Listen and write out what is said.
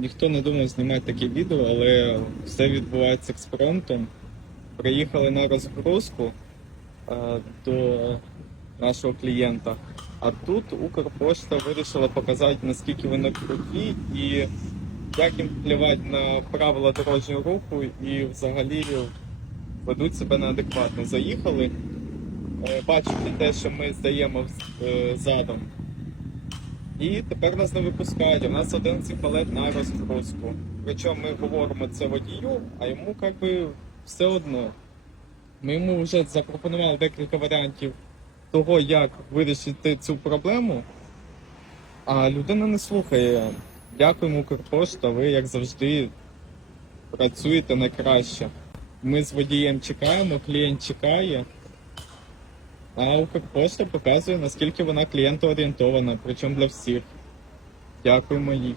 ніхто не думав знімати таке відео, але все відбувається експромтом. Приїхали на розгрузку е, до нашого клієнта. А тут Укрпошта вирішила показати, наскільки вони круті і як їм плювати на правила дорожнього руху і взагалі ведуть себе неадекватно. Заїхали, е, бачите те, що ми здаємо е, задом. І тепер нас не випускають. У нас 11 палет на розгрузку. Причому ми говоримо це водію, а йому як би все одно. Ми йому вже запропонували декілька варіантів того, як вирішити цю проблему, а людина не слухає. Дякуємо Укрпошта, ви, як завжди, працюєте найкраще. Ми з водієм чекаємо, клієнт чекає. А Укрпошта показує, наскільки вона клієнтоорієнтована, причому для всіх. Дякуємо їй.